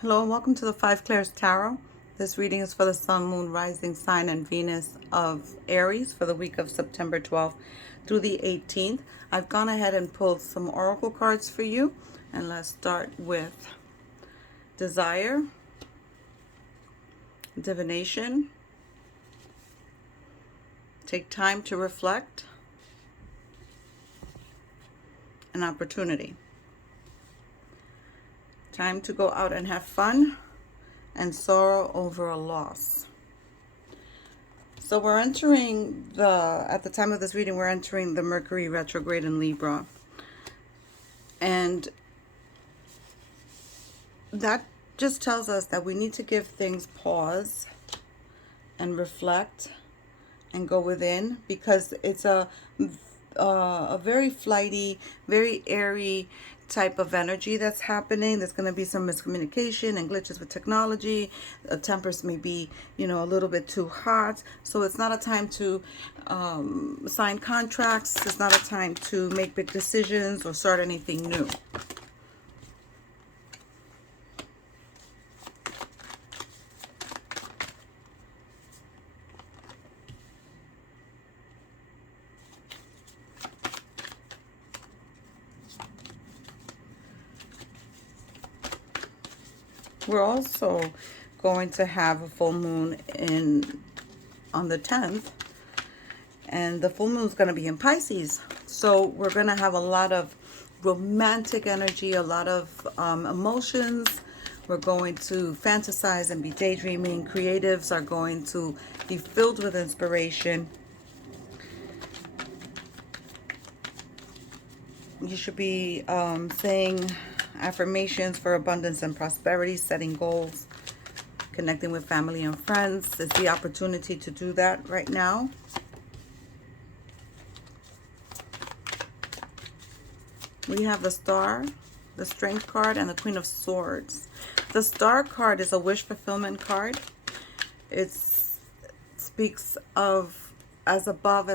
Hello and welcome to the Five Clairs Tarot. This reading is for the Sun, Moon, Rising sign, and Venus of Aries for the week of September 12th through the 18th. I've gone ahead and pulled some oracle cards for you. And let's start with Desire, Divination, Take Time to Reflect, and Opportunity. Time to go out and have fun, and Sorrow over a loss. So we're entering at the time of this reading, we're entering the Mercury retrograde in Libra. And that just tells us that we need to give things pause and reflect and go within, because it's a very flighty, very airy type of energy that's happening. There's going to be some miscommunication and glitches with technology. Tempers may be, a little bit too hot. So it's not a time to sign contracts. It's not a time to make big decisions or start anything new. We're also going to have a full moon on the 10th, and the full moon is going to be in Pisces. So we're going to have a lot of romantic energy, a lot of emotions. We're going to fantasize and be daydreaming. Creatives are going to be filled with inspiration. You should be saying affirmations for abundance and prosperity, setting goals, connecting with family and friends. It's the opportunity to do that right now. We have the Star, the Strength card, and the Queen of Swords. The Star card is a wish fulfillment card. It speaks of as above,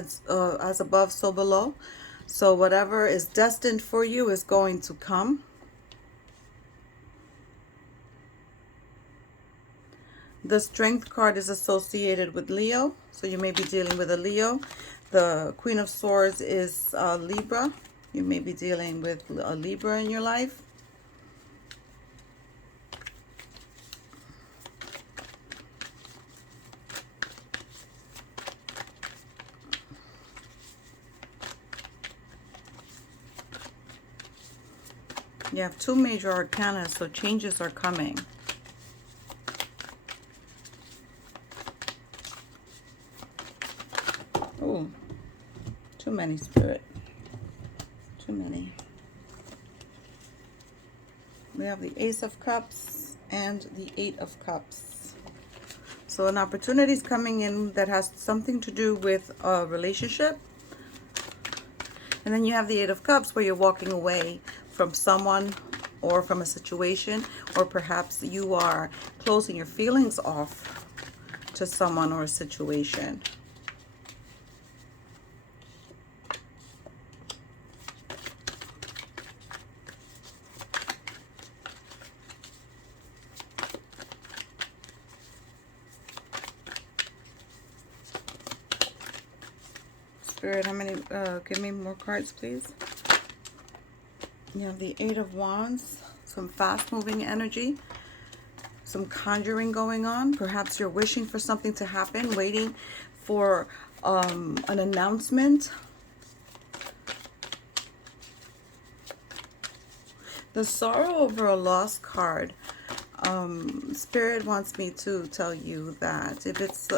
so below. So whatever is destined for you is going to come. The Strength card is associated with Leo, so you may be dealing with a Leo. The Queen of Swords is Libra. You may be dealing with a Libra in your life. You have two major arcana, so changes are coming. Oh, too many, Spirit. Too many. We have the Ace of Cups and the Eight of Cups. So an opportunity is coming in that has something to do with a relationship. And then you have the Eight of Cups, where you're walking away from someone or from a situation, or perhaps you are closing your feelings off to someone or a situation. Spirit, how many? Give me more cards, please. You have the Eight of Wands, some fast-moving energy, some conjuring going on. Perhaps you're wishing for something to happen, waiting for an announcement. The Sorrow over a Loss card. Spirit wants me to tell you that if it's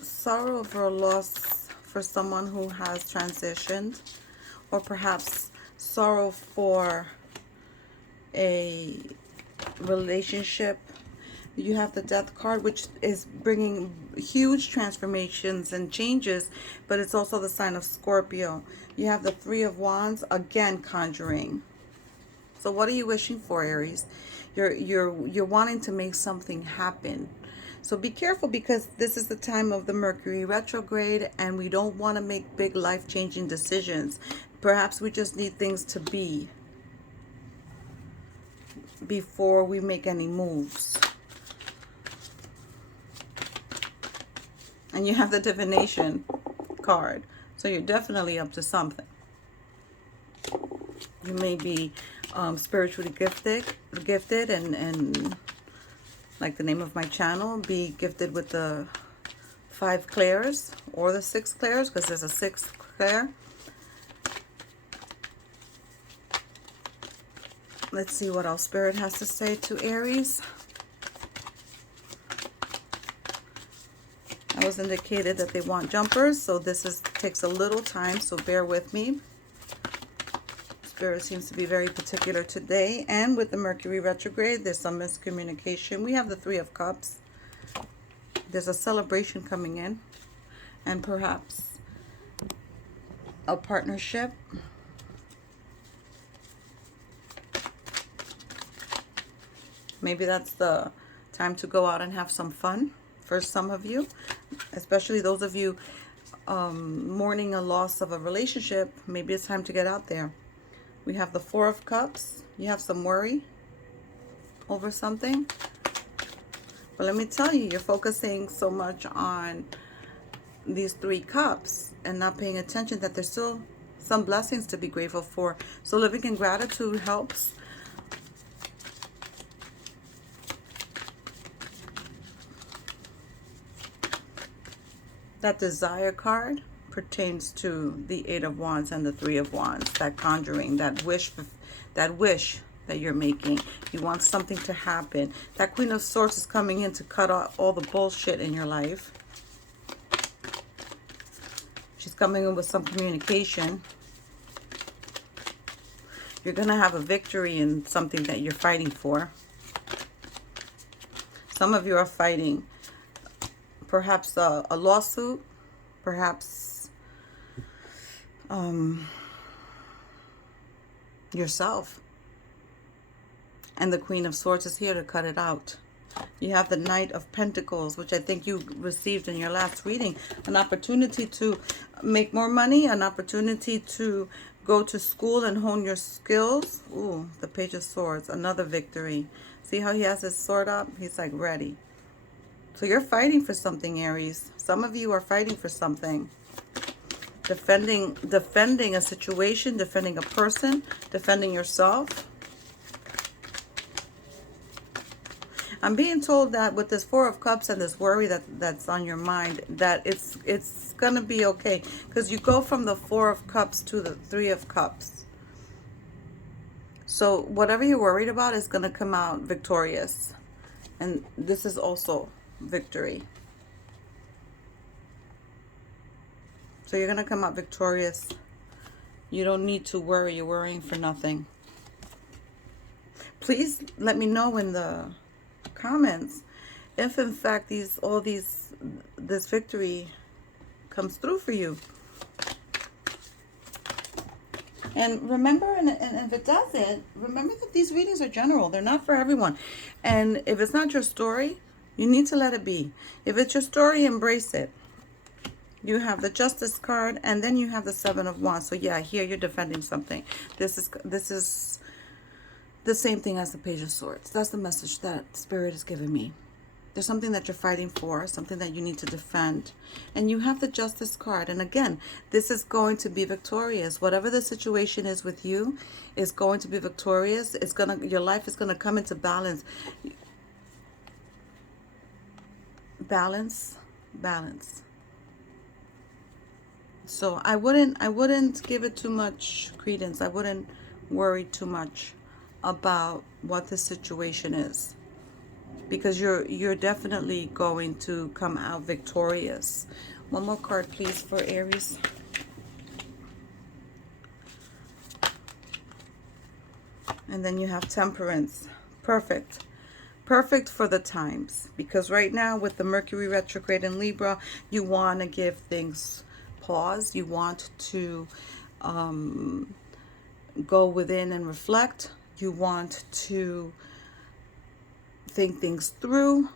sorrow over a loss for someone who has transitioned, or perhaps sorrow for a relationship, you have the Death card, which is bringing huge transformations and changes, but it's also the sign of Scorpio. You have the Three of Wands, again conjuring. So what are you wishing for, Aries? You're wanting to make something happen. So be careful, because this is the time of the Mercury retrograde, and we don't want to make big life-changing decisions. Perhaps we just need things to be. before we make any moves. And you have the divination card. So you're definitely up to something. You may be spiritually gifted and like the name of my channel, be gifted with the 5 clairs or the 6 clairs, because there's a 6th clair. Let's see what else Spirit has to say to Aries. I was indicated that they want jumpers, so this takes a little time, so bear with me. Spirit seems to be very particular today, and with the Mercury retrograde, there's some miscommunication. We have the 3 of Cups. There's a celebration coming in, and perhaps a partnership. Maybe that's the time to go out and have some fun for some of you, especially those of you mourning a loss of a relationship. Maybe it's time to get out there. We have the 4 of Cups. You have some worry over something. But let me tell you, you're focusing so much on these 3 cups and not paying attention that there's still some blessings to be grateful for. So living in gratitude helps. That Desire card pertains to the 8 of Wands and the 3 of Wands. That conjuring, that wish that you're making. You want something to happen. That Queen of Swords is coming in to cut off all the bullshit in your life. She's coming in with some communication. You're going to have a victory in something that you're fighting for. Some of you are fighting perhaps a lawsuit, perhaps yourself. And the Queen of Swords is here to cut it out. You have the Knight of Pentacles, which I think you received in your last reading. An opportunity to make more money, an opportunity to go to school and hone your skills. Ooh, the Page of Swords, another victory. See how he has his sword up? He's like ready. So you're fighting for something, Aries. Some of you are fighting for something. Defending a situation, defending a person, defending yourself. I'm being told that with this 4 of Cups and this worry that's on your mind, that it's going to be okay. Because you go from the 4 of Cups to the 3 of Cups. So whatever you're worried about is going to come out victorious. And this is also victory. So you're going to come out victorious. You don't need to worry. You're worrying for nothing. Please let me know in the comments if in fact this victory comes through for you. And remember, and if it doesn't, remember that these readings are general. They're not for everyone. And if it's not your story, you need to let it be. If it's your story, embrace it. You have the Justice card, and then you have the 7 of Wands. So yeah, here you're defending something. This is the same thing as the Page of Swords. That's the message that Spirit is giving me. There's something that you're fighting for, something that you need to defend. And you have the Justice card. And again, this is going to be victorious. Whatever the situation is with you is going to be victorious. Your life is gonna come into balance. Balance. So I wouldn't give it too much credence. I wouldn't worry too much about what the situation is, because you're definitely going to come out victorious. One more card, please, for Aries. And then you have Temperance. Perfect for the times, because right now with the Mercury retrograde in Libra, you want to give things pause. You want to go within and reflect. You want to think things through,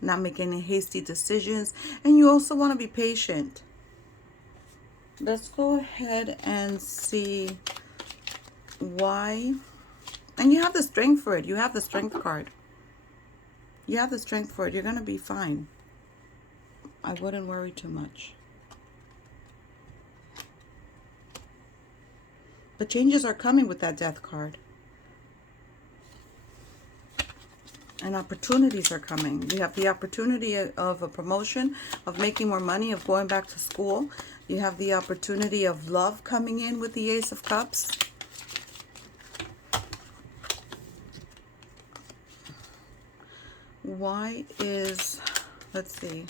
not make any hasty decisions, and you also want to be patient. Let's go ahead and see why And you have the strength for it. You have the strength card. You have the strength for it. You're going to be fine. I wouldn't worry too much. The changes are coming with that death card. And opportunities are coming. You have the opportunity of a promotion, of making more money, of going back to school. You have the opportunity of love coming in with the Ace of Cups. Why is, let's see,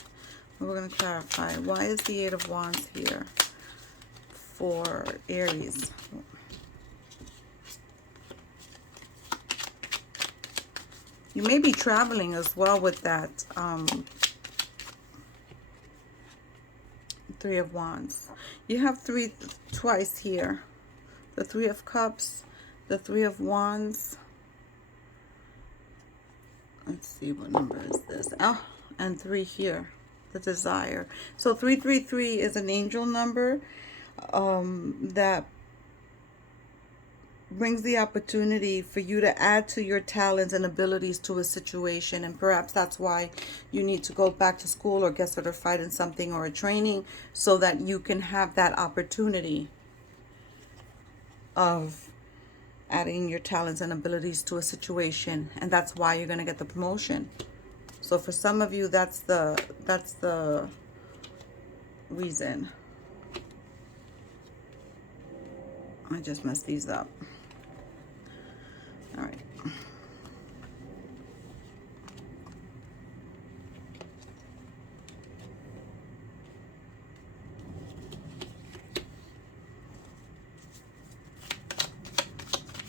we're going to clarify. Why is the Eight of Wands here for Aries? You may be traveling as well with that Three of Wands. You have three twice here. The Three of Cups, the Three of Wands. Let's see, what number is this? Oh, and 3 here, the Desire. So 333 is an angel number that brings the opportunity for you to add to your talents and abilities to a situation. And perhaps that's why you need to go back to school or get certified in something or a training, so that you can have that opportunity of adding your talents and abilities to a situation. And that's why you're going to get the promotion. So for some of you, that's the reason. I just messed these up. All right.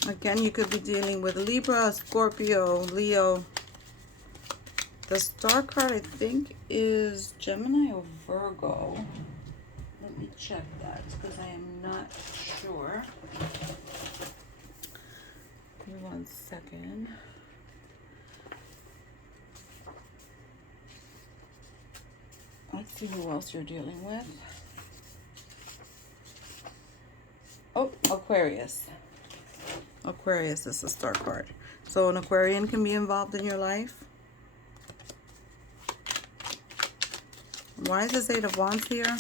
Again, you could be dealing with Libra, Scorpio, Leo. The star card, I think, is Gemini or Virgo. Let me check that, because I am not sure. Give me 1 second. Let's see who else you're dealing with. Oh, Aquarius. Aquarius is the star card. So an Aquarian can be involved in your life. Why is this Eight of Wands here?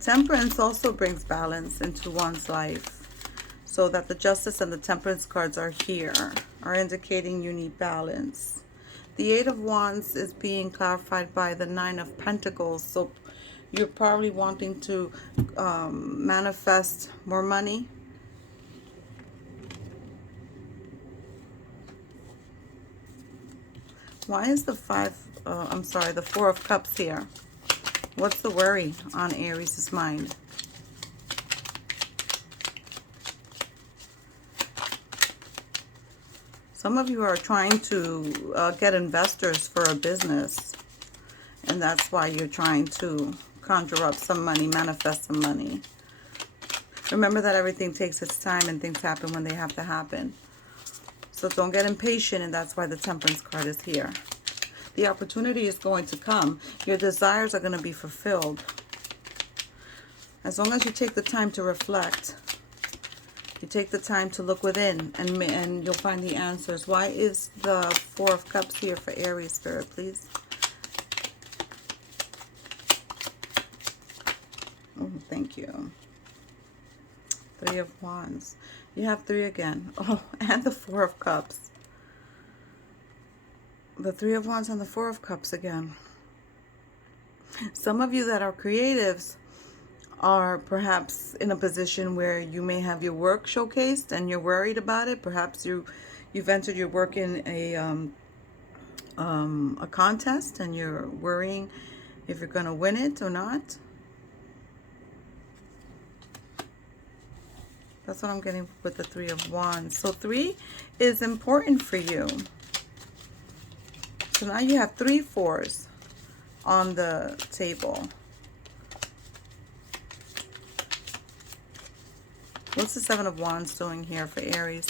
Temperance also brings balance into one's life, so that the Justice and the Temperance cards are here, are indicating you need balance. The Eight of Wands is being clarified by the Nine of Pentacles, so you're probably wanting to manifest more money. Why is the the Four of Cups here? What's the worry on Aries' mind? Some of you are trying to get investors for a business, and that's why you're trying to conjure up some money, manifest some money. Remember that everything takes its time and things happen when they have to happen. So don't get impatient, and that's why the Temperance card is here. The opportunity is going to come. Your desires are going to be fulfilled. As long as you take the time to reflect, you take the time to look within, and you'll find the answers. Why is the Four of Cups here for Aries, Spirit, please? Oh, thank you. Three of Wands. You have 3 again. Oh, and the Four of Cups. The Three of Wands and the Four of Cups again. Some of you that are creatives are perhaps in a position where you may have your work showcased and you're worried about it. Perhaps you've entered your work in a contest and you're worrying if you're going to win it or not. That's what I'm getting with the Three of Wands. So 3 is important for you. So now you have 3 4s on the table. What's the Seven of Wands doing here for Aries?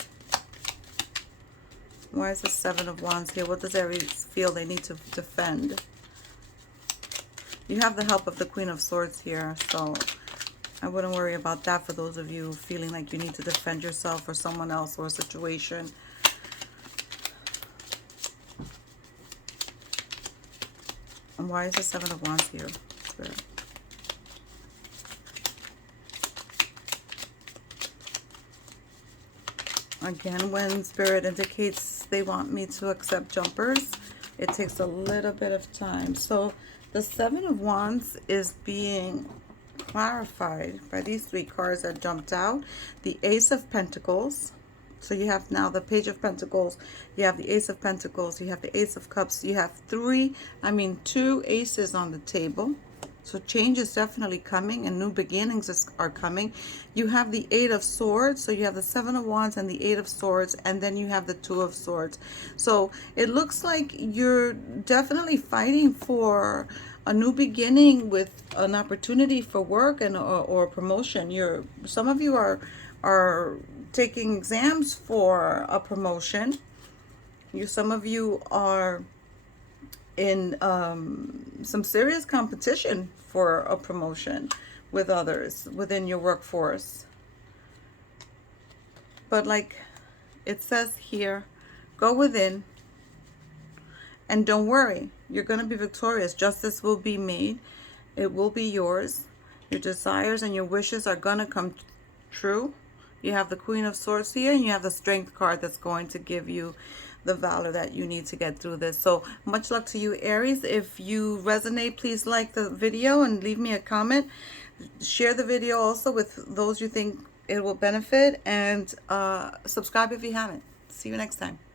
Why is the Seven of Wands here? What does Aries feel they need to defend? You have the help of the Queen of Swords here, so I wouldn't worry about that for those of you feeling like you need to defend yourself or someone else or a situation. And why is the Seven of Wands here, Spirit? Again, when Spirit indicates they want me to accept jumpers, it takes a little bit of time. So the Seven of Wands is being clarified by these three cards that jumped out. The Ace of Pentacles. So you have now the Page of Pentacles, you have the Ace of Pentacles, you have the Ace of Cups, you have two aces on the table. So change is definitely coming and new beginnings are coming. You have the Eight of Swords, so you have the Seven of Wands and the Eight of Swords, and then you have the Two of Swords. So it looks like you're definitely fighting for a new beginning with an opportunity for work and or promotion. Some of you are taking exams for a promotion. Some of you are in some serious competition for a promotion with others within your workforce. But like it says here, go within and don't worry. You're going to be victorious. Justice will be made. It will be yours. Your desires and your wishes are going to come true. You have the Queen of Swords here, and you have the Strength card that's going to give you the valor that you need to get through this. So much luck to you, Aries. If you resonate, please like the video and leave me a comment. Share the video also with those you think it will benefit, and subscribe if you haven't. See you next time.